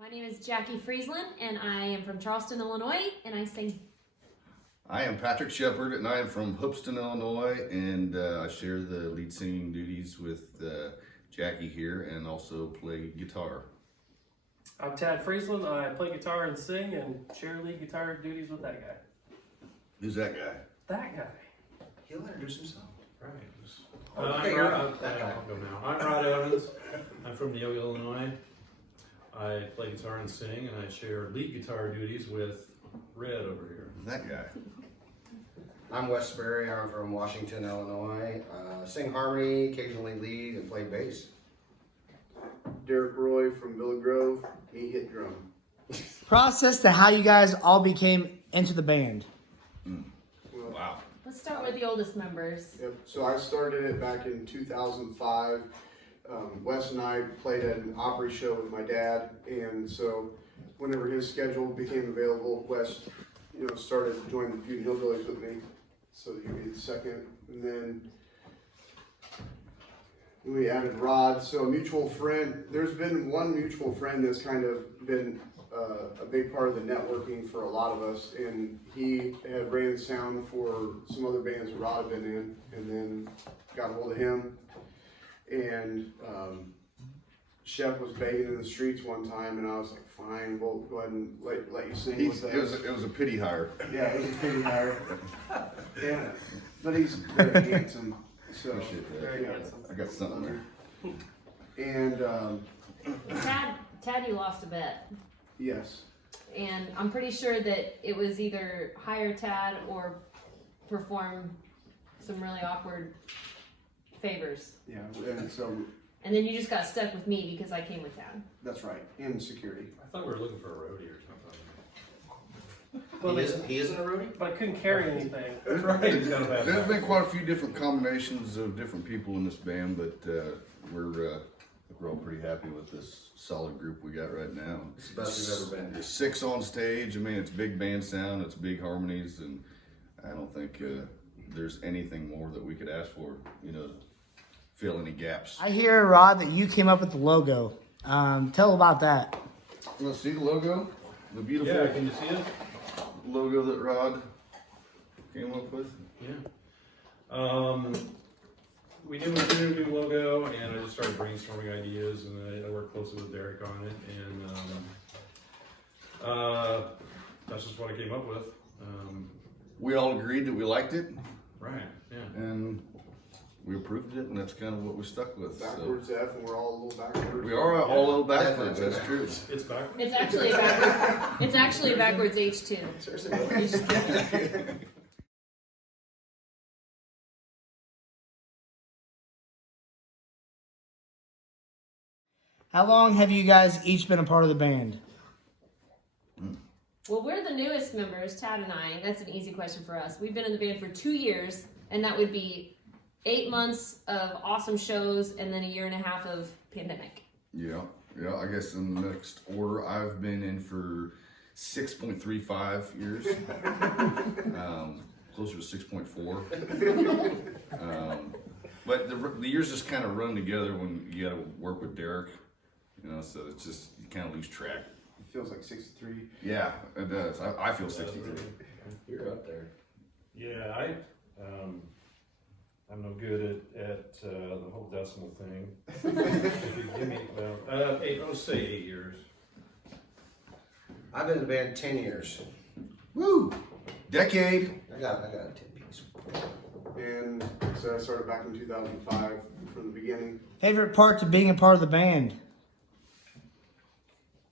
My name is Jackie Friesland, and I am from Charleston, Illinois, and I sing. I am Patrick Shepard, and I am from Hoopeston, Illinois, and I share the lead singing duties with Jackie here, and also play guitar. I'm Tad Friesland. I play guitar and sing, and share lead guitar duties with that guy. Who's that guy? That guy. He'll introduce himself. Right. Okay, I'll go now. I'm Rod Evans. I'm from Neoga, Illinois. I play guitar and sing, and I share lead guitar duties with Red over here. That guy. I'm Wes Sperry. I'm from Washington, Illinois. Sing harmony, occasionally lead, and play bass. Derek Roy from Villa Grove, he hit drum. Process to how you guys all became into the band. Wow. Let's start with the oldest members. Yep. So I started it back in 2005. Wes and I played at an Opry show with my dad, and so whenever his schedule became available, Wes, started to join the Feudin Hillbillys with me. So he would be the second, and then we added Rod. So a mutual friend. There's been one mutual friend that's kind of been a big part of the networking for a lot of us, and he had ran sound for some other bands that Rod had been in, and then got a hold of him. And Shep was begging in the streets one time, and I was like, "Fine, we'll go ahead and let you sing with us." It was a pity hire. Yeah, it was a pity hire. Yeah, but he's very handsome. So Appreciate that. Very yeah. handsome. I got something there. And Tad, you lost a bet, yes, and I'm pretty sure that it was either hire Tad or perform some really awkward favors. yeah, and so And then you just got stuck with me because I came with Tad. that's right. And security. I thought we were looking for a roadie or something. Well, He isn't a roadie? but I couldn't carry anything. That's right. He's got a bad There's been quite a few different combinations of different people in this band, but we're all pretty happy with this solid group we got right now. It's the best we've ever been. There's 6 on stage. I mean, it's big band sound, it's big harmonies, and I don't think there's anything more that we could ask for, fill any gaps. I hear, Rod, that you came up with the logo. Tell about that. You want to see the logo? The beautiful Yeah, can you see it? logo that Rod came up with? Yeah. We knew we were doing a new logo, and I just started brainstorming ideas, and I worked closely with Derek on it, and that's just what I came up with. We all agreed that we liked it, Right, yeah. and we approved it, and that's kind of what we stuck with. So. Backwards F, and we're all a little backwards. We are all a little backwards, that's true. It's back. It's actually backwards. It's actually backwards H2. Seriously? How long have you guys each been a part of the band? Well, we're the newest members, Tad and I. That's an easy question for us. We've been in the band for 2 years, and that would be 8 months of awesome shows and then a year and a half of pandemic. Yeah, I guess in the next order, I've been in for 6.35 years, closer to 6.4. But the years just kind of run together when you got to work with Derek, so it's just, you kind of lose track. It feels like 63. Yeah, it does. I feel 63. You're up there. Yeah, I'm no good at the whole decimal thing. If you give me, I'll say 8 years. I've been in the band 10 years. Woo! Decade! I got a 10 piece. And so I started back in 2005 from the beginning. Favorite part to being a part of the band?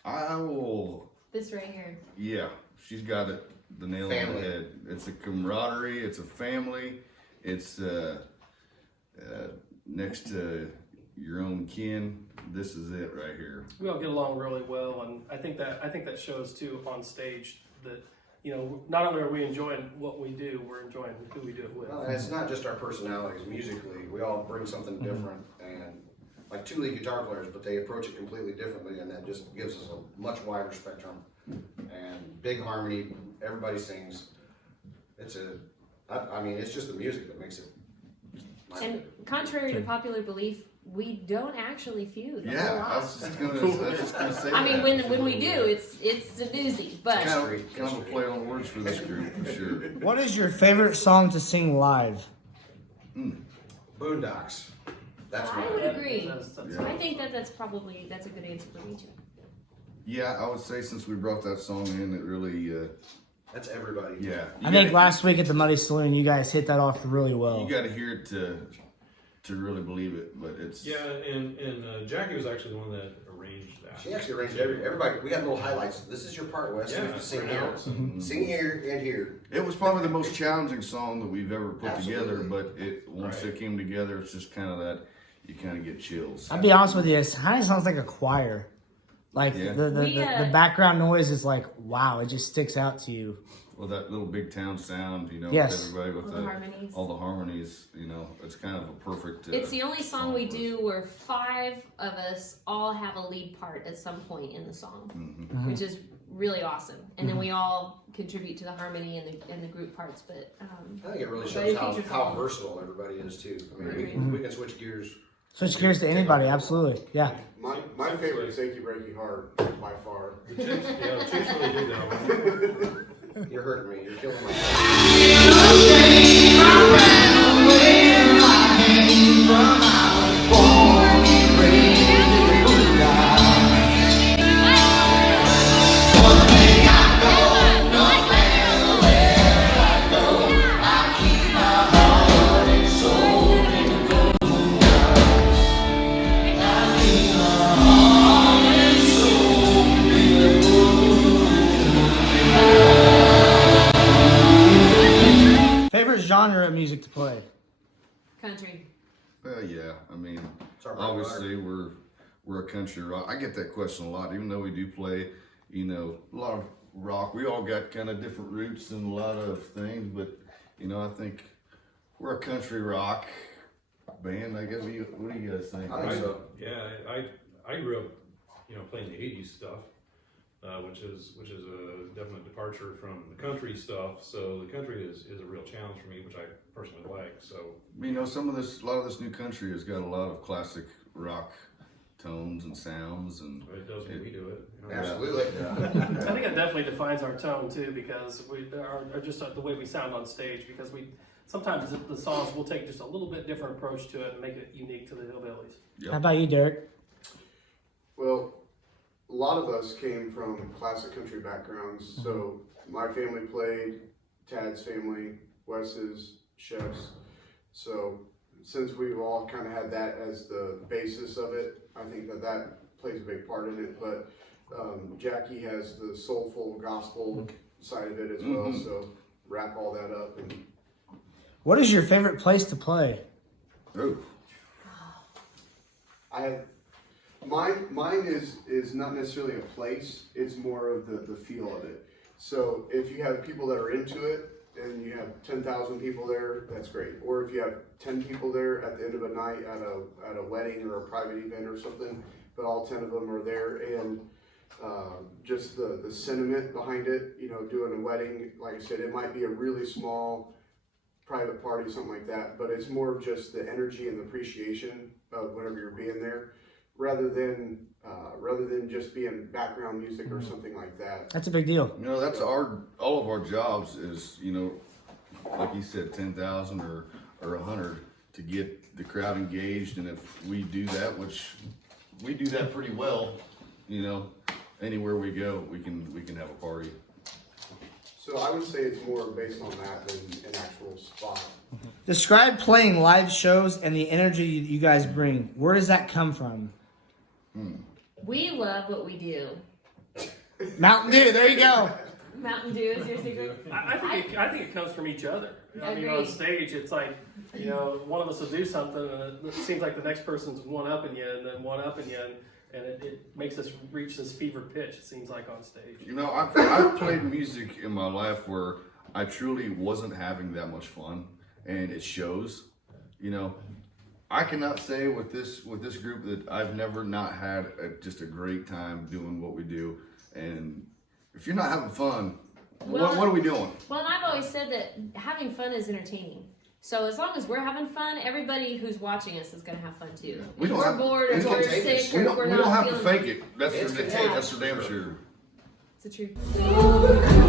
I will. This right here. Yeah, she's got it. The nail on Family. the head. It's a camaraderie. It's a family. It's next to your own kin. This is it right here. We all get along really well, and I think that shows too on stage that not only are we enjoying what we do, we're enjoying who we do it with. Well, and it's not just our personalities. Musically, we all bring something different, and like 2 lead guitar players, but they approach it completely differently, and that just gives us a much wider spectrum. And big harmony, everybody sings. It's just the music that makes it And contrary to popular belief, we don't actually feud. A whole Yeah, lot. I was just gonna say I mean, that. when we do, it's a doozy. But kind of a play on words for this group, for sure. What is your favorite song to sing live? Boondocks. That's I mine. would agree. That's- I think that's a good answer for me too. Yeah, I would say since we brought that song in, it really, That's everybody. yeah. I think last week at the Muddy Saloon, you guys hit that off really well. You got to hear it to really believe it, but it's Yeah, and Jackie was actually the one that arranged that. She actually arranged everybody. We got little highlights. This is your part, Wes. You have to sing here. Sing here and here. It was probably the most challenging song that we've ever put together, Absolutely. but once it came together, it's just kind of that you kind of get chills. I'll be honest with you, it kind of sounds like a choir. Like Yeah. the background noise is like, wow, it just sticks out to you. Well, that little big town sound, you know, Yes. with everybody with All the harmonies. all the harmonies, you know, it's kind of a perfect. It's the only song we for us. do where 5 of us all have a lead part at some point in the song, which is really awesome. And then we all contribute to the harmony and the group parts. But I think it really But shows it features how all. versatile everybody is too. I mean, we can switch gears. Switch gears to anybody, absolutely. Yeah. My favorite is Achy Breaky Heart by far. The chicks, yeah, the chicks really do that one. You're hurting me. You're killing my. Favorite genre of music to play? country. Yeah, I mean, It's our bread and obviously we're a country rock. I get that question a lot, even though we do play, you know, a lot of rock. We all got kind of different roots and a lot of things, but you know, I think we're a country rock band. I guess. What do you guys think? I think so. Yeah, I grew up, you know, playing the '80s stuff, which is a definite departure from the country stuff. So the country is a real challenge for me, which I personally like. So You know, a lot of this new country has got a lot of classic rock tones and sounds, and it does when we do it. You know? Absolutely. I think it definitely defines our tone too, because we are just the way we sound on stage. Because we sometimes the songs will take just a little bit different approach to it and make it unique to the Hillbillys. Yep. How about you, Derek? Well, a lot of us came from classic country backgrounds. So my family played, Tad's family, Wes's, Chef's. So since we've all kind of had that as the basis of it, I think that plays a big part in it. But Jackie has the soulful gospel side of it as well. So wrap all that up. And What is your favorite place to play? Oh, I had mine is not necessarily a place, it's more of the feel of it. So if you have people that are into it and you have 10,000 people there, that's great. Or if you have 10 people there at the end of a night at a wedding or a private event or something, but all 10 of them are there, and just the sentiment behind it, you know, doing a wedding, like I said, it might be a really small private party, something like that, but it's more of just the energy and the appreciation of whenever you're being there, rather than just being background music or something like that. That's a big deal. you know, that's all of our jobs is, you know, like you said, 10,000 or 100 to get the crowd engaged, and if we do that, which we do that pretty well, you know, anywhere we go, we can have a party. So I would say it's more based on that than an actual spot. Describe playing live shows and the energy you guys bring. Where does that come from? We love what we do. Mountain Dew, there you go. Mountain Dew is your secret. I think it comes from each other. I mean, on Agreed. stage, it's like, you know, one of us will do something, and it seems like the next person's one-upping you, and then one-upping you, and it makes us reach this fever pitch, it seems like, on stage. You know, I've played music in my life where I truly wasn't having that much fun, and it shows. You know, I cannot say with this group that I've never not had just a great time doing what we do. And if you're not having fun, Well, what are we doing? Well, and I've always said that having fun is entertaining. So as long as we're having fun, everybody who's watching us is gonna have fun too. We If don't we're have- bored or it's we're contagious. sick We or don't, we're we not don't have to feeling fake it. That's It's for contagious. that's for damn sure. It's the truth.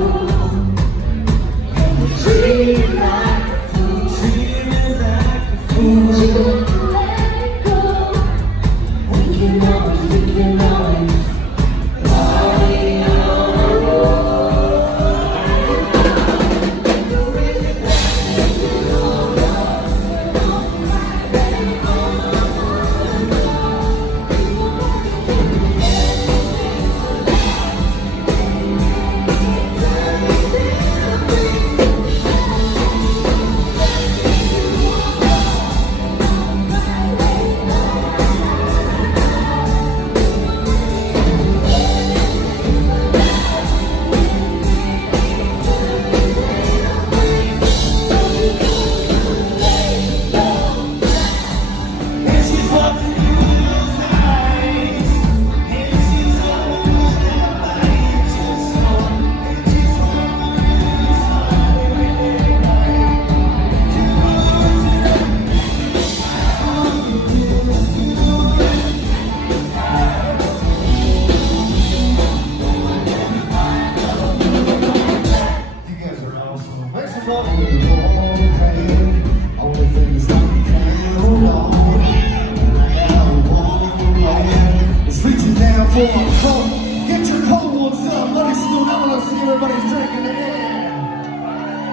Get your cold ones up, let us know now, let's see everybody's drinking it in.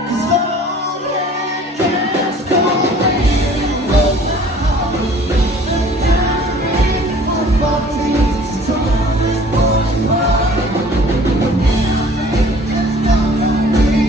'Cause all that gas comes from the heart. The diamonds for 14, strong as boys run. It's gonna be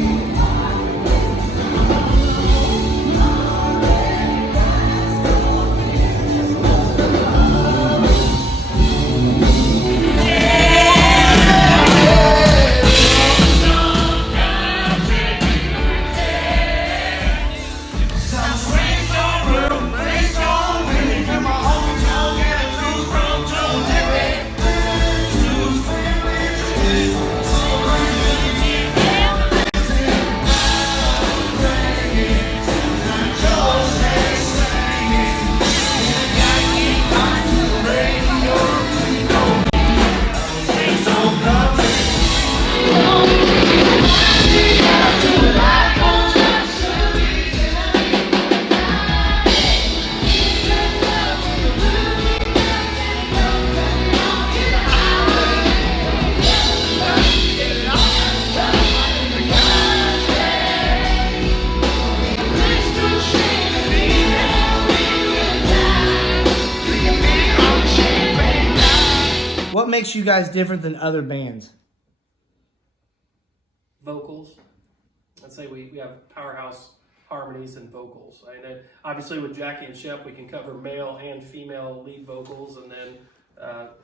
What makes you guys different than other bands? Vocals. I'd say we have powerhouse harmonies and vocals. I know, obviously with Jackie and Shep, we can cover male and female lead vocals, and then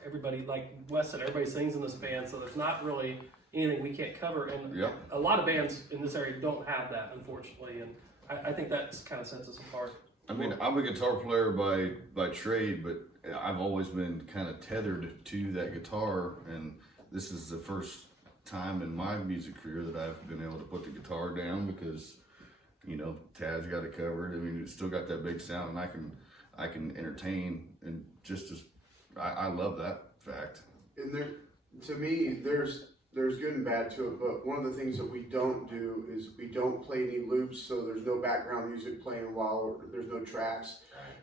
everybody, like Wes said, everybody sings in this band, so there's not really anything we can't cover. And Yep. a lot of bands in this area don't have that, unfortunately, and I think that kind of sets us apart. I mean, I'm a guitar player by trade, but I've always been kind of tethered to that guitar, and this is the first time in my music career that I've been able to put the guitar down because, you know, Tad's got it covered. I mean, it's still got that big sound, and I can entertain, and just as I love that fact. And there, to me, there's good and bad to it, but one of the things that we don't do is we don't play any loops, so there's no background music playing while there's no tracks.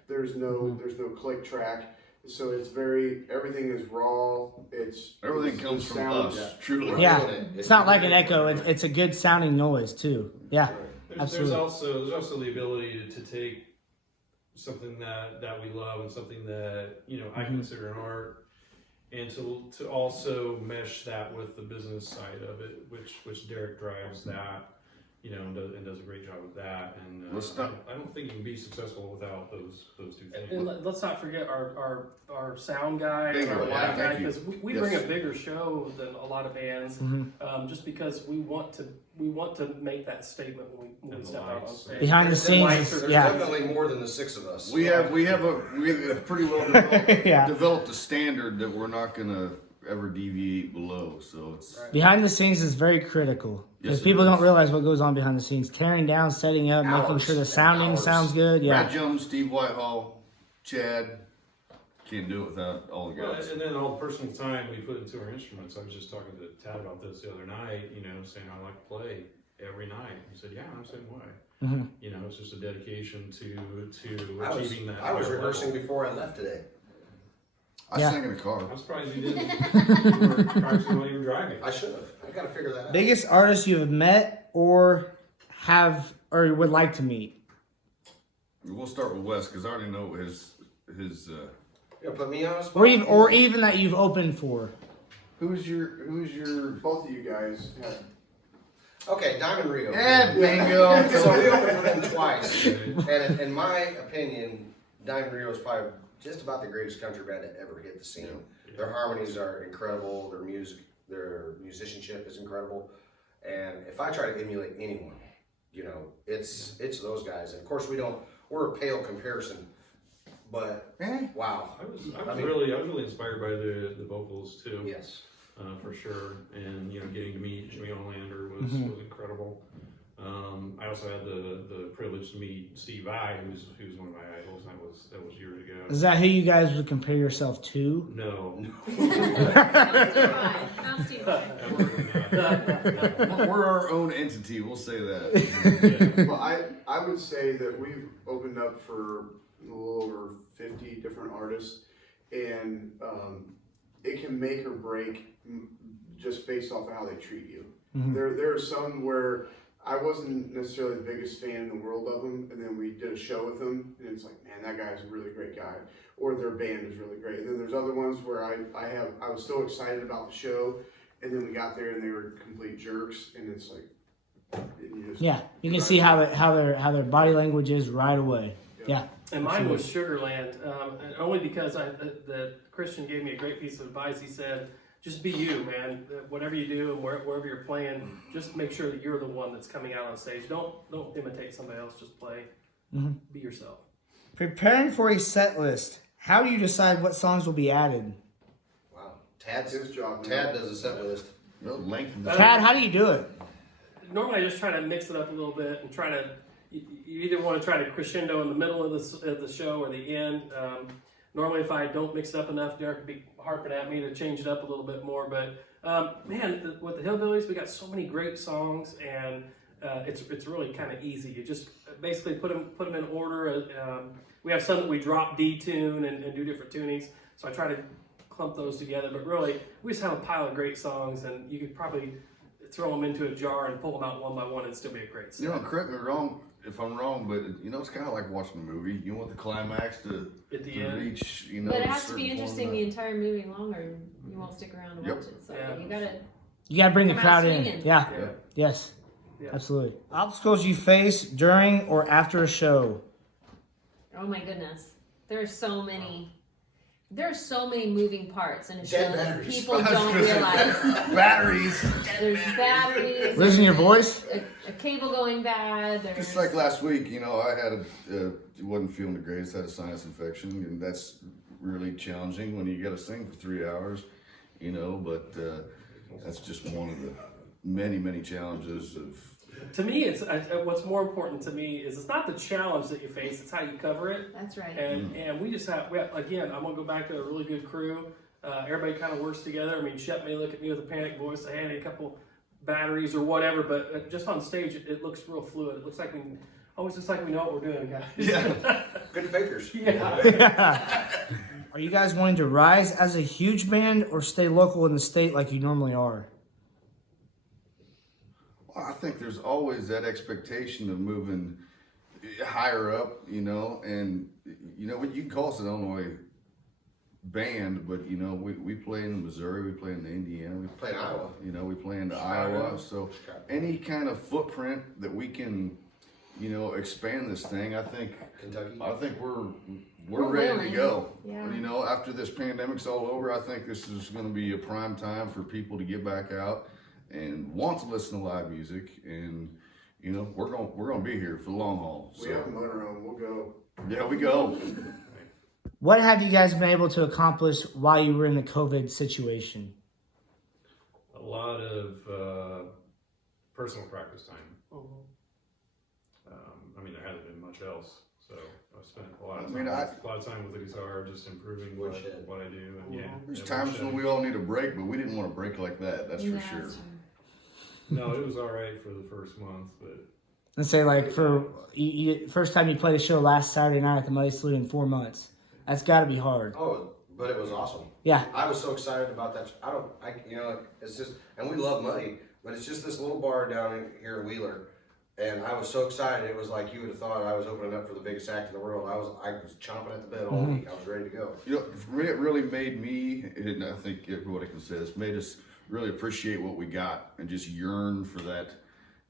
There's no click track. So it's everything is raw. Everything it's comes the from sound. us, truly. Yeah, it's not like an echo. It's a good sounding noise too. Yeah, There's absolutely. also the ability to take something that we love and something that, you know, I consider an art, and to also mesh that with the business side of it, which Derek drives that, you know, and does a great job with that. And I don't think you can be successful without those two things. And let's not forget our sound guy, Bingo, our yeah, live guy, thank you. because we Yes. bring a bigger show than a lot of bands, just because we want to make that statement when we And the step out on lights. stage. Behind the There's scenes, lights, is- there's yeah. definitely more than the six of us. We have a pretty well developed, Yeah. developed a standard that we're not gonna ever deviate below. So it's Behind the scenes is very critical because Yes, it people don't is. realize what goes on behind the scenes. Tearing down, setting up, making Hours sure the and sounding hours. sounds good. Yeah. Brad Jones, Steve Whitehall, Chad. Can't do it without all the Well, guys. and then all the personal time we put into our instruments. I was just talking to Tad about this the other night, you know, saying I like to play every night. He said, yeah, I'm the same way. Mm-hmm. You know, it's just a dedication to I was, achieving that. I was higher rehearsing level. before I left today. I Yeah. sang in a car. I'm surprised you didn't. You were practicing while you were driving. I should have. I got to figure that out. Biggest artist you have met or have or would like to meet? We'll start with Wes because I already know his. You gonna put me on a spot? Or even that you've opened for. Who's your? Both of you guys have. Okay, Diamond Rio. Yeah, bingo. So we opened for them twice, and in my opinion, Diamond Rio is probably just about the greatest country band to ever hit the scene. Their harmonies are incredible. Their music, their musicianship is incredible. And if I try to emulate anyone, you know, it's those guys. And of course, we're a pale comparison, but wow. I was really inspired by the vocals too. Yes. For sure, and you know, getting to meet Jimmy Olander was incredible. I also had the privilege to meet Steve Vai, who's one of my idols. That was years ago. Is that who you guys would compare yourself to? No, Not Steve Vai. We're our own entity. We'll say that. Yeah. Well, I would say that we've opened up for a little over 50 different artists, and it can make or break just based off of how they treat you. There are some where I wasn't necessarily the biggest fan in the world of them, and then we did a show with them, and it's like, man, that guy's a really great guy, or their band is really great. And then there's other ones where I was so excited about the show, and then we got there and they were complete jerks, and it's like, you just, Yeah, you can see how their body language is right away. Yeah. And mine was Sugarland, and only because the Christian gave me a great piece of advice. He said, just be you, man. Whatever you do and wherever you're playing, just make sure that you're the one that's coming out on stage. Don't imitate somebody else. Just play. Be yourself. Preparing for a set list. How do you decide what songs will be added? Wow. Tad's his job. Tad does a set list. No length. Chad, how do you do it? Normally, I just try to mix it up a little bit and try to. You either want to try to crescendo in the middle of the show or the end. Normally, if I don't mix it up enough, Derek would be harping at me to change it up a little bit more. But man, with the Hillbillys, we got so many great songs, and it's really kind of easy. You just basically put them in order. We have some that we drop D-tune and do different tunings. So I try to clump those together. But really, we just have a pile of great songs, and you could probably throw them into a jar and pull them out one by one and still be a great set. You know, correct me wrong if I'm wrong, but you know, it's kind of like watching a movie. You want the climax to At the end. reach, you know. But it a has to be certain interesting format. the entire movie long, or you won't stick around to Yep. watch it. So Yeah. You gotta bring the Come out crowd in. swinging. Yeah. Yeah. Yes. Yeah. Absolutely. Obstacles you face during or after a show. oh my goodness, there are so many. There are so many moving parts in a show Dead that batteries. people don't realize. Batteries. There's batteries. Losing your voice? A cable going bad. There's Just like last week, you know, I had wasn't feeling the greatest, had a sinus infection, and that's really challenging when you got to sing for 3 hours, you know. But that's just one of the many challenges of. To me, it's what's more important to me is it's not the challenge that you face; it's how you cover it. That's right. And we have again. I'm gonna go back to a really good crew. Everybody kind of works together. I mean, Shep may look at me with a panic voice. I had a couple batteries or whatever, but just on stage, it looks real fluid. It looks like always looks like we know what we're doing, guys. Yeah. Good fakers. Yeah. Are you guys wanting to rise as a huge band or stay local in the state like you normally are? Well, I think there's always that expectation of moving higher up, you know, and you know, you can call us an Illinois band, but you know, we play in Missouri, we play in Indiana, we Play in Iowa. You know, we play in Chicago. Iowa. So Chicago. any kind of footprint that we can, you know, expand this thing, I think Kentucky. we're We're ready to willing. go. Yeah. You know, after this pandemic's all over, I think this is going to be a prime time for people to get back out and want to listen to live music, and you know, we're gonna be here for the long haul. We have a motorhome. We'll go. Yeah, we go. What have you guys been able to accomplish while you were in the COVID situation? lot of personal practice time. I mean, there hasn't been much else, so I've spent a lot of time with the guitar, just improving what I do. And There's times when we all need a break, but we didn't want to break like that. That's for sure. No, it was all right for the first month, but Let's say like for first time you played a show last Saturday night at the Muddy Salute in 4 months. That's got to be hard. Oh, but it was awesome. Yeah. I was so excited about that. It's just, and we love Muddy, but it's just this little bar down here in Wheeler. And I was so excited. It was like you would have thought I was opening up for the biggest act in the world. I was chomping at the bit all week. I was ready to go. You know, it really made me, and I think everybody can say this, made us really appreciate what we got and just yearn for that.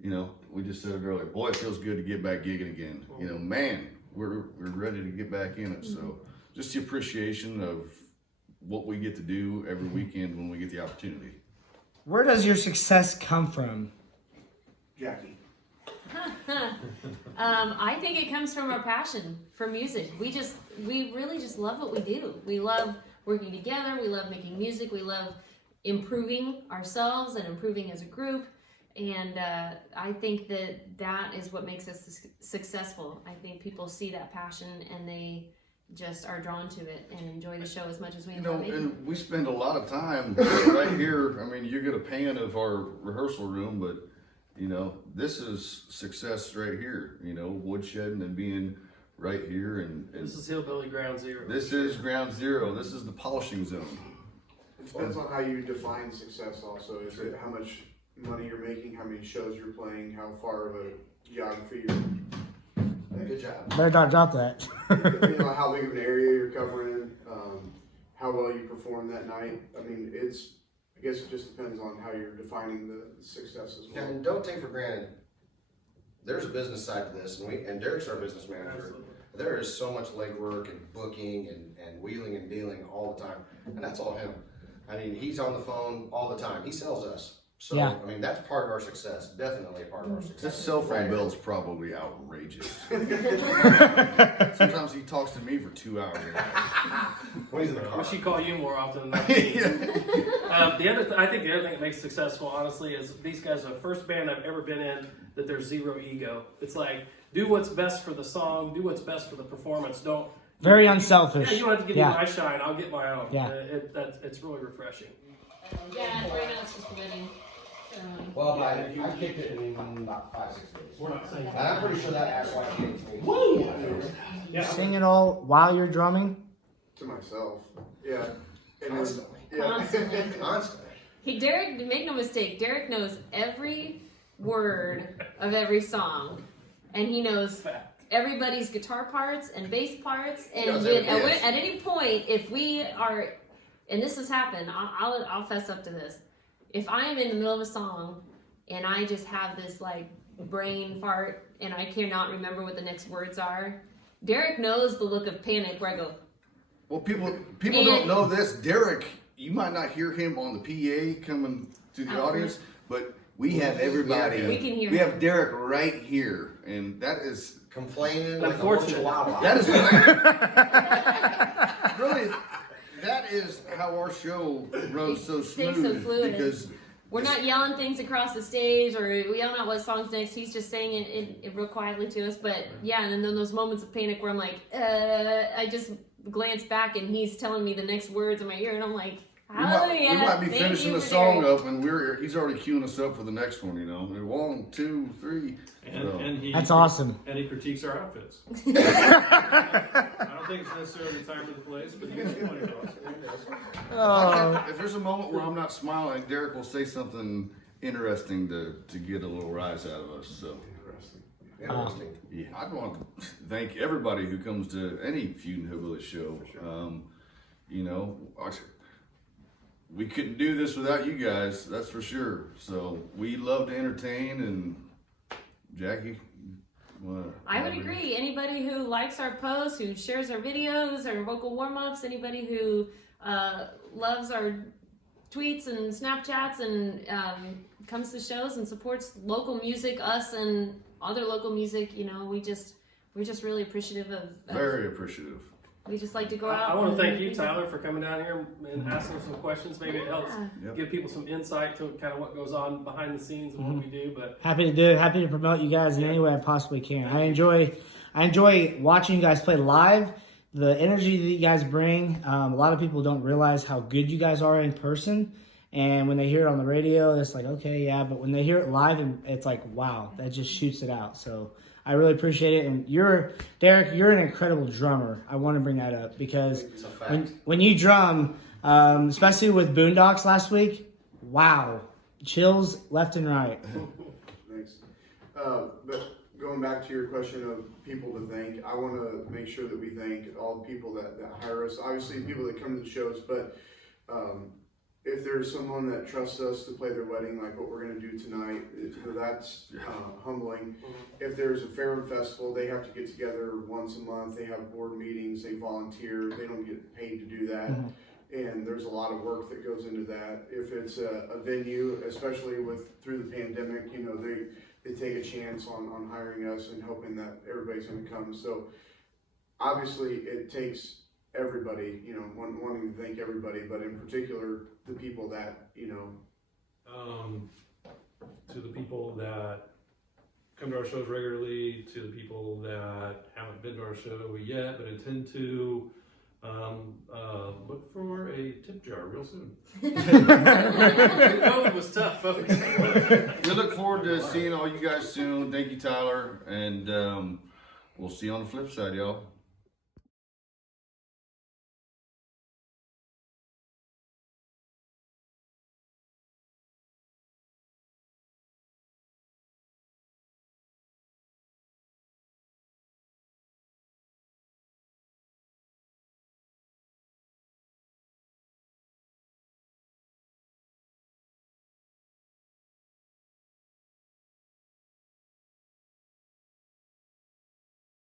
You know, we just said it earlier, boy, it feels good to get back gigging again. You know, man, we're ready to get back in it. So just the appreciation of what we get to do every weekend when we get the opportunity. Where does your success come from? Jackie. I think it comes from our passion for music. We really just love what we do. We love working together. We love making music. We love improving ourselves and improving as a group. And I think that is what makes us successful. I think people see that passion and they just are drawn to it and enjoy the show as much as we enjoy making it. And we spend a lot of time right here. I mean, you get a pan of our rehearsal room, but you know, this is success right here. You know, woodshedding and being right here, and This is Hillbilly Ground Zero. this is ground zero. This is the polishing zone. It depends on how you define success also. Is it how much money you're making, how many shows you're playing, how far of a geography you're Good job. Better not drop that. you know, how big of an area you're covering, how well you perform that night. I mean, I guess it just depends on how you're defining the success as well. And don't take for granted, there's a business side to this, and Derek's our business manager. Absolutely. There is so much legwork and booking and wheeling and dealing all the time, and that's all him. I mean, he's on the phone all the time. He sells us. So, Yeah. I mean, that's part of our success. Definitely a part of our success. This cell phone bill is probably outrageous. Sometimes he talks to me for 2 hours. When he's in the car. We should call you more often. I think the other thing that makes it successful, honestly, is these guys are the first band I've ever been in that there's zero ego. It's like, do what's best for the song, do what's best for the performance. Very unselfish. Yeah, you don't have to give me my shine. I'll get my own. Yeah. It's really refreshing. Yeah, right now it's just winning. Well, I kicked it in about 5-6 days. We're not saying And I'm pretty sure that ass like hates me. Yeah. Sing it all while you're drumming? To myself. Yeah. And Constantly. Constantly. Constantly. Derek, make no mistake, Derek knows every word of every song. And he knows everybody's guitar parts and bass parts. And at any point, if we are, and this has happened, I'll fess up to this. If I am in the middle of a song and I just have this like brain fart and I cannot remember what the next words are, Derek knows the look of panic where I go, Well, people don't know this. Derek, you might not hear him on the PA coming to the audience, but we have everybody. We can hear We him. have Derek right here, and that is Complaining like a bunch of wild. that is really that is how our show runs so Stays smooth so fluid. because we're not yelling things across the stage or we don't know what song's next. He's just saying it real quietly to us. But yeah, and then those moments of panic where I'm like, I just glance back and he's telling me the next words in my ear and I'm like, hallelujah. we might be Thank finishing you the for song Derek. up, and he's already queuing us up for the next one. You know, 1, 2, 3. So. That's awesome. And he critiques our outfits. I don't think it's necessarily the time or the place, but he gets the point across. Oh, If there's a moment where I'm not smiling, Derek will say something interesting to get a little rise out of us. So, Interesting. yeah, I'd want to thank everybody who comes to any Feudin Hillbillys show. You know, we couldn't do this without you guys, that's for sure. So we love to entertain, and Jackie. I would agree. Anybody who likes our posts, who shares our videos, our vocal warm-ups, anybody who loves our tweets and Snapchats and comes to shows and supports local music, us and other local music, you know, we're just really appreciative of Very appreciative. We just like to go out. I want to and- thank you, Tyler, for coming down here and asking us some questions. Maybe it helps Yep. give people some insight to kind of what goes on behind the scenes and what we do. But Happy to do it. Happy to promote you guys in any way I possibly can. I enjoy watching you guys play live. The energy that you guys bring. A lot of people don't realize how good you guys are in person. And when they hear it on the radio, it's like, okay, yeah. But when they hear it live, and it's like, wow, that just shoots it out. So I really appreciate it. And Derek, you're an incredible drummer. I want to bring that up because It's a fact. when you drum, especially with Boondocks last week, wow, chills left and right. Thanks. But going back to your question of people to thank, I want to make sure that we thank all the people that hire us. Obviously, people that come to the shows, but if there's someone that trusts us to play their wedding, like what we're going to do tonight, that's humbling. If there's a fair and festival, they have to get together once a month. They have board meetings. They volunteer. They don't get paid to do that. And there's a lot of work that goes into that. If it's a venue, especially through the pandemic, you know, they take a chance on hiring us and hoping that everybody's going to come. So obviously it takes everybody, you know, wanting to thank everybody, but in particular the people that, you know. To the people that come to our shows regularly, to the people that haven't been to our show yet but intend to, look for a tip jar real soon. COVID was tough, folks. We look forward to seeing all you guys soon. Thank you, Tyler, and we'll see you on the flip side, y'all.